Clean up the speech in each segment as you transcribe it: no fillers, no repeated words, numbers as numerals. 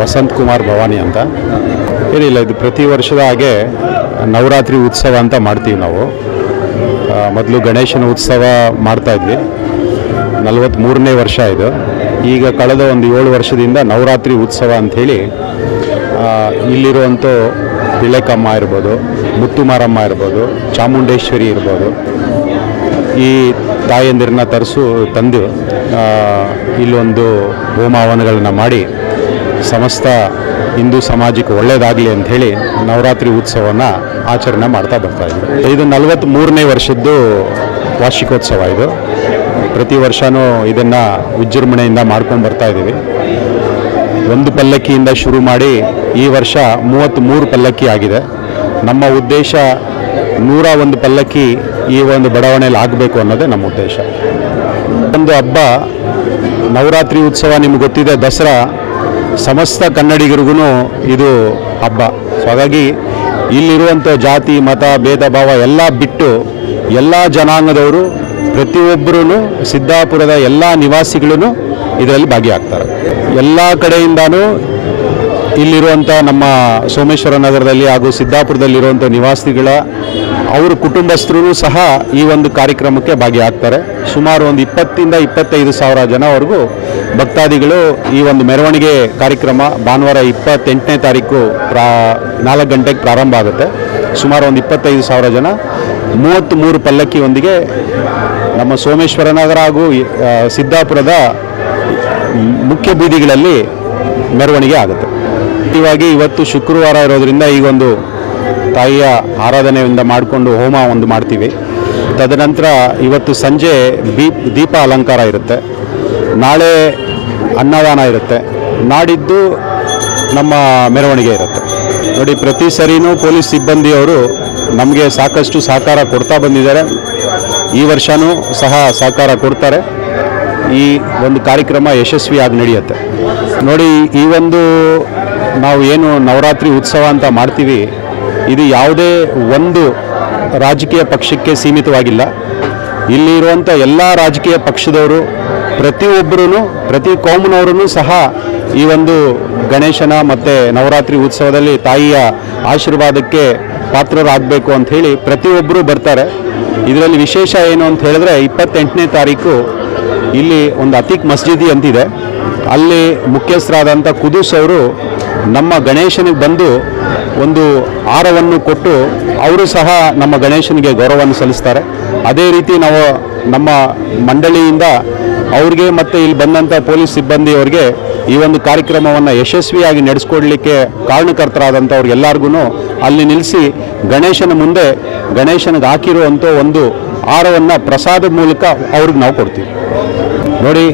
ವಸಂತ್ ಕುಮಾರ್ ಭವಾನಿ ಅಂತ. ಏನಿಲ್ಲ, ಇದು ಪ್ರತಿ ವರ್ಷದ ಹಾಗೆ ನವರಾತ್ರಿ ಉತ್ಸವ ಅಂತ ಮಾಡ್ತೀವಿ ನಾವು. ಮೊದಲು ಗಣೇಶನ ಉತ್ಸವ ಮಾಡ್ತಾಯಿದ್ವಿ, 43ನೇ ವರ್ಷ ಇದು. ಈಗ ಕಳೆದ ಒಂದು 7 ವರ್ಷದಿಂದ ನವರಾತ್ರಿ ಉತ್ಸವ ಅಂಥೇಳಿ ಇಲ್ಲಿರುವಂಥ ಪಿಳೆಕಮ್ಮ ಇರ್ಬೋದು, ಮುತ್ತುಮಾರಮ್ಮ ಇರ್ಬೋದು, ಚಾಮುಂಡೇಶ್ವರಿ ಇರ್ಬೋದು, ಈ ತಾಯಂದಿರನ್ನ ತಂದು ಇಲ್ಲೊಂದು ಹೋಮ ಹವನಗಳನ್ನ ಮಾಡಿ ಸಮಸ್ತ ಹಿಂದೂ ಸಮಾಜಕ್ಕೆ ಒಳ್ಳೆಯದಾಗಲಿ ಅಂಥೇಳಿ ನವರಾತ್ರಿ ಉತ್ಸವವನ್ನು ಆಚರಣೆ ಮಾಡ್ತಾ ಬರ್ತಾಯಿದ್ವಿ. ಇದು 43ನೇ ವರ್ಷದ್ದು ವಾರ್ಷಿಕೋತ್ಸವ. ಇದು ಪ್ರತಿ ವರ್ಷವೂ ಇದನ್ನು ವಿಜೃಂಭಣೆಯಿಂದ ಮಾಡ್ಕೊಂಡು ಬರ್ತಾಯಿದ್ದೀವಿ. ಒಂದು ಪಲ್ಲಕ್ಕಿಯಿಂದ ಶುರು ಮಾಡಿ ಈ ವರ್ಷ 33 ಪಲ್ಲಕ್ಕಿ ಆಗಿದೆ. ನಮ್ಮ ಉದ್ದೇಶ 101 ಪಲ್ಲಕ್ಕಿ ಈ ಒಂದು ಬಡಾವಣೆಯಲ್ಲಿ ಆಗಬೇಕು ಅನ್ನೋದೇ ನಮ್ಮ ಉದ್ದೇಶ. ಒಂದು ಹಬ್ಬ ನವರಾತ್ರಿ ಉತ್ಸವ ನಿಮ್ಗೆ ಗೊತ್ತಿದೆ, ದಸರಾ ಸಮಸ್ತ ಕನ್ನಡಿಗರಿಗೂ ಇದು ಹಬ್ಬ. ಸೊ ಹಾಗಾಗಿ ಇಲ್ಲಿರುವಂಥ ಜಾತಿ ಮತ ಭೇದ ಭಾವ ಎಲ್ಲ ಬಿಟ್ಟು ಎಲ್ಲ ಜನಾಂಗದವರು ಪ್ರತಿಯೊಬ್ಬರೂ ಸಿದ್ದಾಪುರದ ಎಲ್ಲ ನಿವಾಸಿಗಳೂ ಇದರಲ್ಲಿ ಭಾಗಿಯಾಗ್ತಾರೆ. ಎಲ್ಲ ಕಡೆಯಿಂದನೂ ಇಲ್ಲಿರುವಂಥ ನಮ್ಮ ಸೋಮೇಶ್ವರ ನಗರದಲ್ಲಿ ಹಾಗೂ ಸಿದ್ದಾಪುರದಲ್ಲಿರುವಂಥ ನಿವಾಸಿಗಳ ಅವರ ಕುಟುಂಬಸ್ಥರು ಸಹ ಈ ಒಂದು ಕಾರ್ಯಕ್ರಮಕ್ಕೆ ಭಾಗಿಯಾಗ್ತಾರೆ. ಸುಮಾರು ಒಂದು 20 ರಿಂದ 25 ಸಾವಿರ ಜನವರೆಗೂ ಭಕ್ತಾದಿಗಳು ಈ ಒಂದು ಮೆರವಣಿಗೆ ಕಾರ್ಯಕ್ರಮ ಭಾನುವಾರ 28ನೇ ತಾರೀಕು 4 ಗಂಟೆಗೆ ಪ್ರಾರಂಭ ಆಗುತ್ತೆ. ಸುಮಾರು ಒಂದು 25 ಸಾವಿರ ಜನ 33 ಪಲ್ಲಕ್ಕಿಯೊಂದಿಗೆ ನಮ್ಮ ಸೋಮೇಶ್ವರ ನಗರ ಹಾಗೂ ಸಿದ್ದಾಪುರದ ಮುಖ್ಯ ಬೀದಿಗಳಲ್ಲಿ ಮೆರವಣಿಗೆ ಆಗುತ್ತೆ. ಇವಾಗಿ ಇವತ್ತು ಶುಕ್ರವಾರ ಇರೋದರಿಂದ ಈಗೊಂದು ತಾಯಿಯ ಆರಾಧನೆಯಿಂದ ಮಾಡಿಕೊಂಡು ಹೋಮ ಒಂದು ಮಾಡ್ತೀವಿ. ತದನಂತರ ಇವತ್ತು ಸಂಜೆ ದೀಪ ಅಲಂಕಾರ ಇರುತ್ತೆ, ನಾಳೆ ಅನ್ನದಾನ ಇರುತ್ತೆ, ನಾಡಿದ್ದು ನಮ್ಮ ಮೆರವಣಿಗೆ ಇರುತ್ತೆ. ನೋಡಿ, ಪ್ರತಿ ಸರಿನೂ ಪೊಲೀಸ್ ಸಿಬ್ಬಂದಿಯವರು ನಮಗೆ ಸಾಕಷ್ಟು ಸಹಕಾರ ಕೊಡ್ತಾ ಬಂದಿದ್ದಾರೆ. ಈ ವರ್ಷವೂ ಸಹ ಸಹಕಾರ ಕೊಡ್ತಾರೆ. ಈ ಒಂದು ಕಾರ್ಯಕ್ರಮ ಯಶಸ್ವಿಯಾಗಿ ನಡೆಯುತ್ತೆ. ನೋಡಿ, ಈ ಒಂದು ನಾವು ಏನು ನವರಾತ್ರಿ ಉತ್ಸವ ಅಂತ ಮಾಡ್ತೀವಿ, ಇದು ಯಾವುದೇ ಒಂದು ರಾಜಕೀಯ ಪಕ್ಷಕ್ಕೆ ಸೀಮಿತವಾಗಿಲ್ಲ. ಇಲ್ಲಿರುವಂಥ ಎಲ್ಲ ರಾಜಕೀಯ ಪಕ್ಷದವರು ಪ್ರತಿಯೊಬ್ಬರೂ ಪ್ರತಿ ಕೋಮಿನವರೂ ಸಹ ಈ ಒಂದು ಗಣೇಶನ ಮತ್ತು ನವರಾತ್ರಿ ಉತ್ಸವದಲ್ಲಿ ತಾಯಿಯ ಆಶೀರ್ವಾದಕ್ಕೆ ಪಾತ್ರರಾಗಬೇಕು ಅಂಥೇಳಿ ಪ್ರತಿಯೊಬ್ಬರೂ ಬರ್ತಾರೆ. ಇದರಲ್ಲಿ ವಿಶೇಷ ಏನು ಅಂತ ಹೇಳಿದ್ರೆ 28ನೇ ತಾರೀಕು ಇಲ್ಲಿ ಒಂದು ಅತೀಕ್ ಮಸ್ಜಿದಿ ಅಂತಿದೆ, ಅಲ್ಲಿ ಮುಖ್ಯಸ್ಥರಾದಂಥ ಕುದೂಸ್ ಅವರು ನಮ್ಮ ಗಣೇಶನಿಗೆ ಬಂದು ಒಂದು ಹಾರವನ್ನು ಕೊಟ್ಟು ಅವರು ಸಹ ನಮ್ಮ ಗಣೇಶನಿಗೆ ಗೌರವವನ್ನು ಸಲ್ಲಿಸ್ತಾರೆ. ಅದೇ ರೀತಿ ನಾವು ನಮ್ಮ ಮಂಡಳಿಯಿಂದ ಅವ್ರಿಗೆ ಮತ್ತು ಇಲ್ಲಿ ಬಂದಂಥ ಪೊಲೀಸ್ ಸಿಬ್ಬಂದಿಯವರಿಗೆ ಈ ಒಂದು ಕಾರ್ಯಕ್ರಮವನ್ನು ಯಶಸ್ವಿಯಾಗಿ ನಡೆಸ್ಕೊಡ್ಲಿಕ್ಕೆ ಕಾರಣಕರ್ತರಾದಂಥವ್ರಿಗೆಲ್ಲರಿಗೂ ಅಲ್ಲಿ ನಿಲ್ಲಿಸಿ ಗಣೇಶನ ಮುಂದೆ ಗಣೇಶನಿಗೆ ಹಾಕಿರುವಂಥ ಒಂದು ಹಾರವನ್ನು ಪ್ರಸಾದದ ಮೂಲಕ ಅವ್ರಿಗೆ ನಾವು ಕೊಡ್ತೀವಿ. ನೋಡಿ,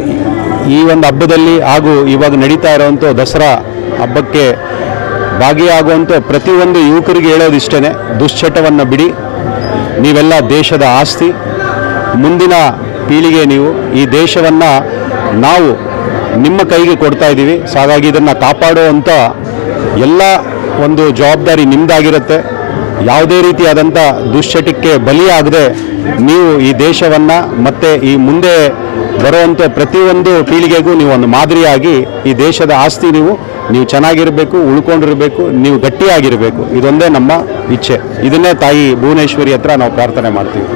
ಈ ಒಂದು ಹಬ್ಬದಲ್ಲಿ ಹಾಗೂ ಇವಾಗ ನಡೀತಾ ಇರೋವಂಥ ದಸರಾ ಹಬ್ಬಕ್ಕೆ ಭಾಗಿಯಾಗುವಂಥ ಪ್ರತಿಯೊಂದು ಯುವಕರಿಗೆ ಹೇಳೋದಿಷ್ಟೇ, ದುಶ್ಚಟವನ್ನು ಬಿಡಿ. ನೀವೆಲ್ಲ ದೇಶದ ಆಸ್ತಿ, ಮುಂದಿನ ಪೀಳಿಗೆ ನೀವು. ಈ ದೇಶವನ್ನು ನಾವು ನಿಮ್ಮ ಕೈಗೆ ಕೊಡ್ತಾ ಇದ್ದೀವಿ. ಸೊ ಹಾಗಾಗಿ ಇದನ್ನು ಕಾಪಾಡುವಂಥ ಎಲ್ಲ ಒಂದು ಜವಾಬ್ದಾರಿ ನಿಮ್ಮದಾಗಿರುತ್ತೆ. ಯಾವುದೇ ರೀತಿಯಾದಂಥ ದುಶ್ಚಟಕ್ಕೆ ಬಲಿಯಾಗದೆ ನೀವು ಈ ದೇಶವನ್ನು ಮತ್ತು ಈ ಮುಂದೆ ಬರುವಂಥ ಪ್ರತಿಯೊಂದು ಪೀಳಿಗೆಗೂ ನೀವು ಒಂದು ಮಾದರಿಯಾಗಿ ಈ ದೇಶದ ಆಸ್ತಿ ನೀವು ಚೆನ್ನಾಗಿರಬೇಕು, ಉಳ್ಕೊಂಡಿರಬೇಕು, ನೀವು ಗಟ್ಟಿಯಾಗಿರಬೇಕು. ಇದೊಂದೇ ನಮ್ಮ ಇಚ್ಛೆ. ಇದನ್ನೇ ತಾಯಿ ಭುವನೇಶ್ವರಿ ಹತ್ರ ನಾವು ಪ್ರಾರ್ಥನೆ ಮಾಡ್ತೀವಿ.